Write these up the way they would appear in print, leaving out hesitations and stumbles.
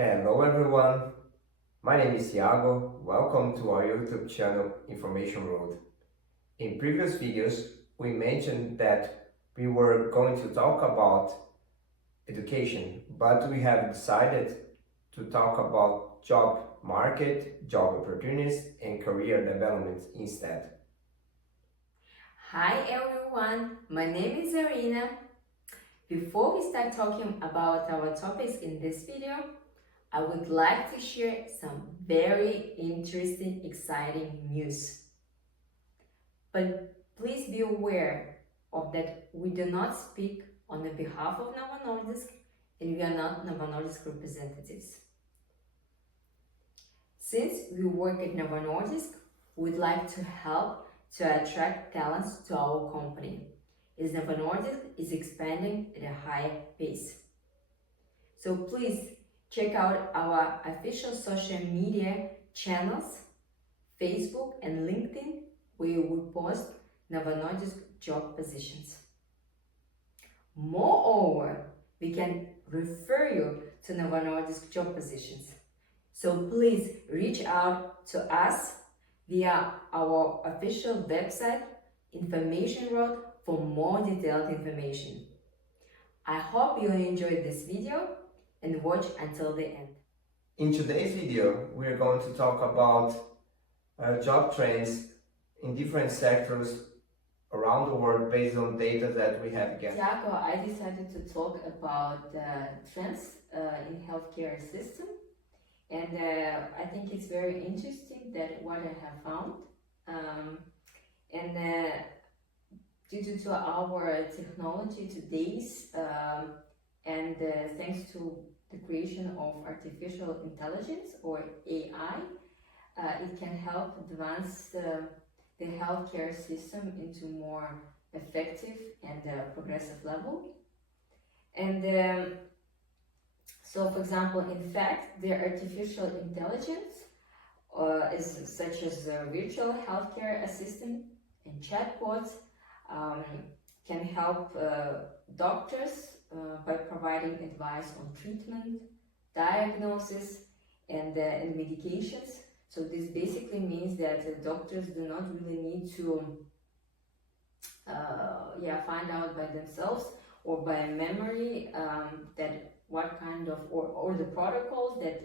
Hello everyone, my name is Thiago. Welcome to our YouTube channel Information Road. In previous videos, we mentioned that we were going to talk about education, but we have decided to talk about job market, job opportunities, and career development instead. Hi everyone, my name is Zarina. Before we start talking about our topics in this video, I would like to share some very interesting, exciting news. But please be aware of that we do not speak on the behalf of Novo Nordisk and we are not Novo Nordisk representatives. Since we work at Novo Nordisk, we'd like to help to attract talents to our company, as Novo Nordisk is expanding at a high pace. So please check out our official social media channels, Facebook and LinkedIn, where we post Novo Nordisk job positions. Moreover, we can refer you to Novo Nordisk job positions. So please reach out to us via our official website, Information Road, for more detailed information. I hope you enjoyed this video and watch until the end. In today's video, we are going to talk about job trends in different sectors around the world based on data that we have gathered. Tiago, I decided to talk about trends in healthcare system, and I think it's very interesting that what I have found, and due to our technology today's, and thanks to the creation of artificial intelligence or AI, it can help advance the healthcare system into more effective and progressive level. And so, for example, in fact, the artificial intelligence is such as virtual healthcare assistant and chatbots can help doctors by providing advice on treatment, diagnosis, and medications. So this basically means that doctors do not really need to find out by themselves or by memory that what kind of or the protocols that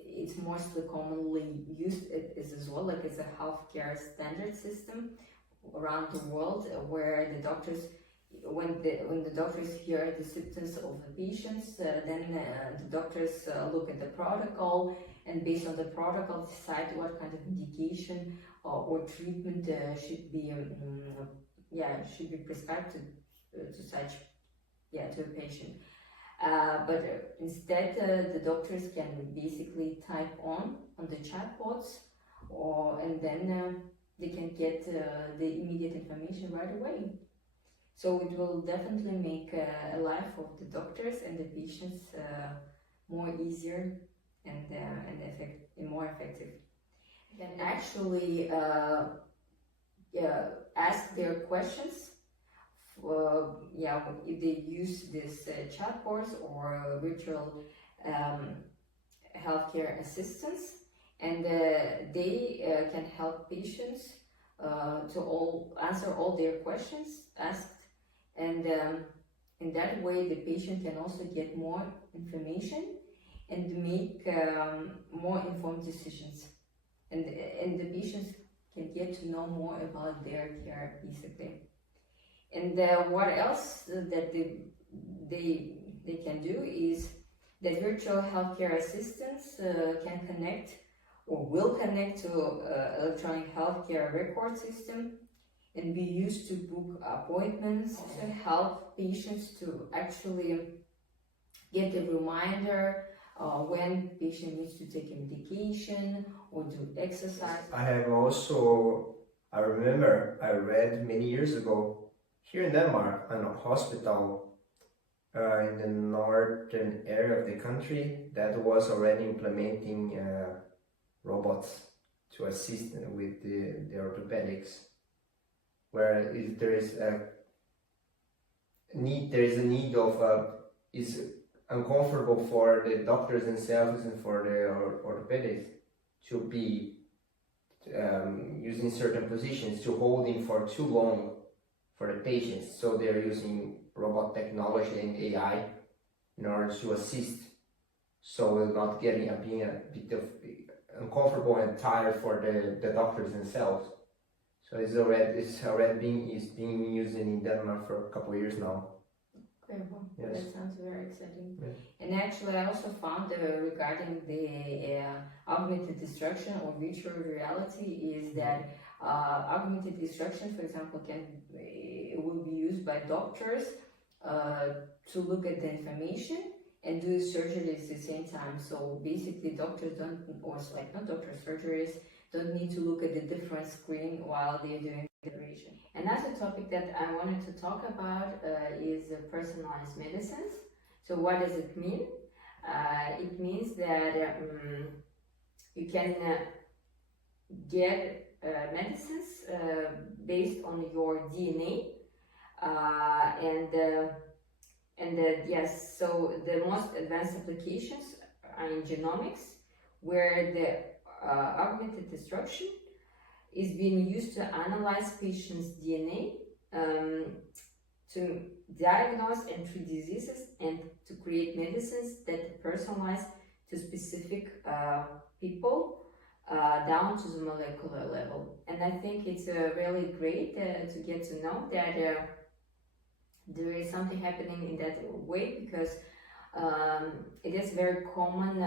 it's mostly commonly used is as well, like it's a healthcare standard system around the world where the doctors, when the doctors hear the symptoms of the patients, then the doctors look at the protocol and based on the protocol decide what kind of medication or treatment should be prescribed to such to a patient. But instead the doctors can basically type on the chatbots and then they can get the immediate information right away. So it will definitely make a life of the doctors and the patients more easier and more effective. You can actually ask their questions. If they use this chatbots or virtual healthcare assistants, and they can help patients to answer all their questions asked, and in that way the patient can also get more information and make more informed decisions, and the patients can get to know more about their care basically. And what else that they can do is that virtual healthcare assistants can connect or will connect to electronic healthcare record system and be used to book appointments to help patients to actually get a reminder when patient needs to take a medication or do exercise. I remember I read many years ago here in Denmark, in a hospital in the northern area of the country that was already implementing robots to assist with the orthopedics, where there is a need of uncomfortable for the doctors themselves and for the orthopedics to be using certain positions, to holding for too long for the patients. So they're using robot technology and AI in order to assist, so we're not getting being a bit of uncomfortable and tired for the doctors themselves. So it's already being used in Denmark for a couple of years now. Okay, well, Yes. that sounds very exciting. Yes. And actually, I also found regarding the augmented instruction or virtual reality is that augmented instruction, for example, will be used by doctors to look at the information and do surgery at the same time. So basically, doctors don't, or like not doctors, surgeries don't need to look at the different screen while they're doing the operation. Another topic that I wanted to talk about is personalized medicines. So what does it mean? It means that you can get medicines based on your DNA, yes, so the most advanced applications are in genomics, where the augmented instruction is being used to analyze patients' DNA to diagnose and treat diseases and to create medicines that are personalized to specific people down to the molecular level. And I think it's really great to get to know that there is something happening in that way, because it is very common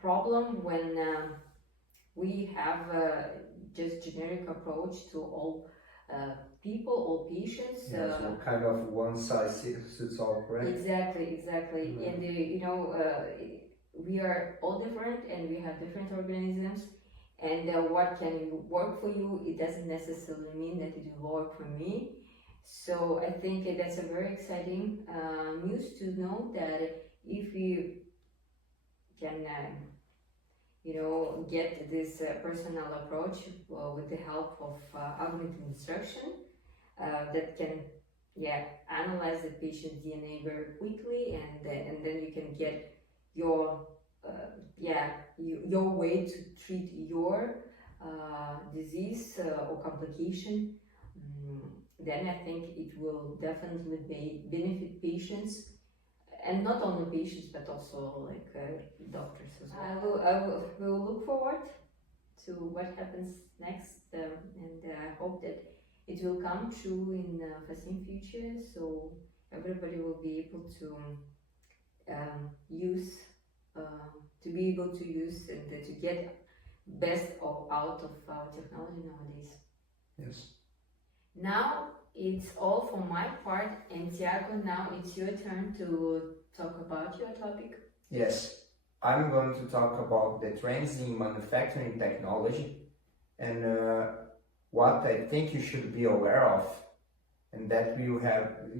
problem when we have just generic approach to all people, all patients. So kind of one size fits all, right? Exactly. Mhm. And we are all different, and we have different organisms. And what can work for you, it doesn't necessarily mean that it will work for me. So I think that's a very exciting news to know that if you can get this personal approach with the help of augmented instruction that can analyze the patient DNA very quickly, and then you can get your your way to treat your disease or complication. Then I think it will definitely benefit patients, and not only patients but also like doctors as well. We will look forward to what happens next, and I hope that it will come true in foreseen future, so everybody will be able to use and to get best out of our technology nowadays. Yes. Now it's all for my part, and Tiago, now it's your turn to talk about your topic. Yes, I'm going to talk about the trends in manufacturing technology and what I think you should be aware of, and that will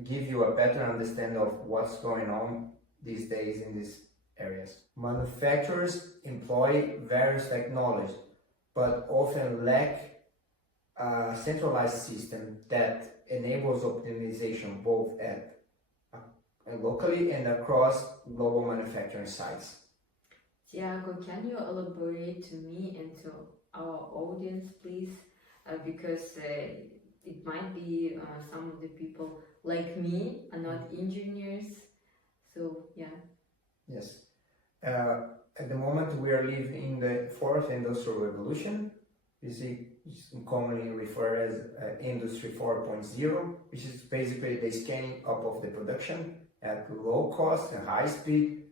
give you a better understanding of what's going on these days in these areas. Manufacturers employ various technologies, but often lack a centralized system that enables optimization both at locally and across global manufacturing sites. Tiago, can you elaborate to me and to our audience, please? Because it might be some of the people like me are not engineers, so yeah. Yes. At the moment, we are living in the fourth industrial revolution. This is commonly referred as Industry 4.0, which is basically the scaling up of the production at low cost and high speed,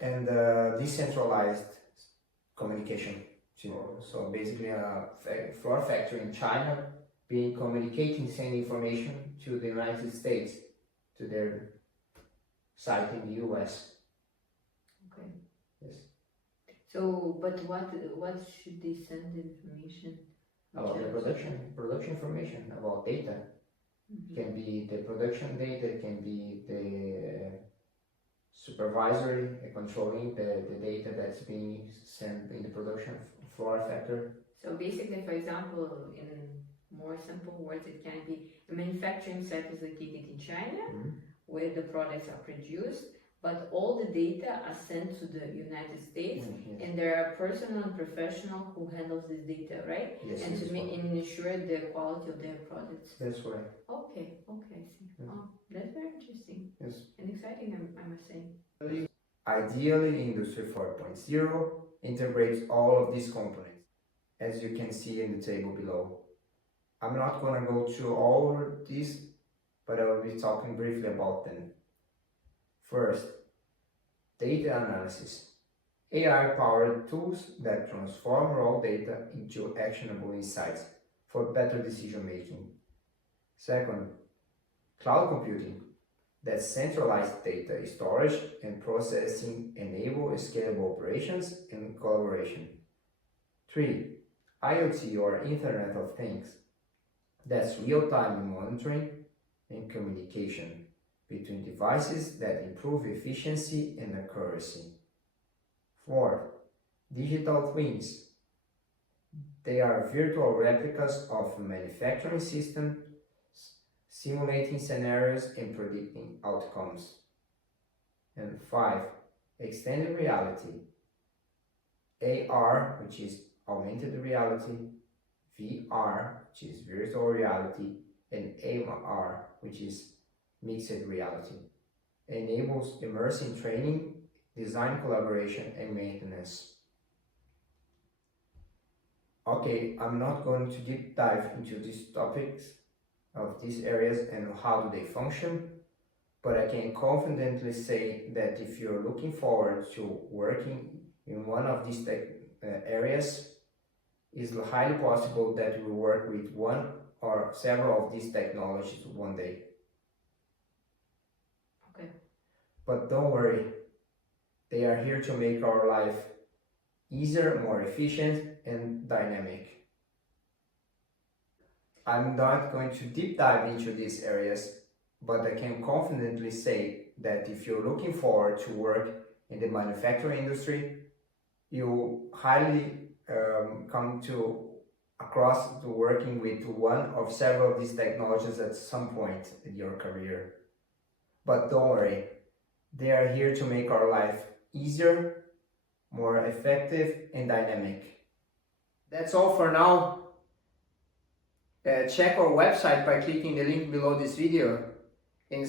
and decentralized communication. So basically a floor factory in China being communicating, sending information to the United States, to their site in the US. Okay. Yes. So, but what should they send the information? About the production information, about data. Mm-hmm. Can be the production data, can be the supervisory controlling the data that's being sent in the production floor factor. So basically, for example, in more simple words, it can be the manufacturing site is located in China, Mm-hmm. where the products are produced, but all the data are sent to the United States, Yes. and there are personal and professional who handles this data, right? Yes, And yes, to make and ensure the quality of their products. that's right. Okay, I see. Yeah. Oh, that's very interesting. Yes. And exciting, I must say. Ideally, Industry 4.0 integrates all of these components, as you can see in the table below. I'm not going to go through all of these, but I will be talking briefly about them. First, data analysis. AI-powered tools that transform raw data into actionable insights for better decision making. Second, cloud computing. That centralized data storage and processing enable scalable operations and collaboration. 3. IoT or Internet of Things. That's real-time monitoring and communication between devices that improve efficiency and accuracy. 4. Digital twins. They are virtual replicas of manufacturing systems, simulating scenarios and predicting outcomes. And 5. Extended reality. AR, which is augmented reality, VR, which is virtual reality, and AR, which is mixed reality, enables immersive training, design collaboration, and maintenance. Okay, I'm not going to deep dive into these topics of these areas and how do they function, but I can confidently say that if you're looking forward to working in one of these areas, it's highly possible that you will work with one or several of these technologies one day. Okay. But don't worry, they are here to make our life easier, more efficient, and dynamic. I'm not going to deep dive into these areas, but I can confidently say that if you're looking forward to work in the manufacturing industry, you highly come to across to working with one of several of these technologies at some point in your career. But don't worry, they are here to make our life easier, more effective, and dynamic. That's all for now. Check our website by clicking the link below this video and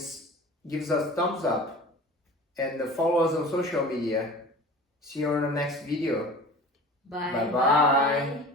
gives us thumbs up, and follow us on social media. See you on the next video. Bye Bye bye.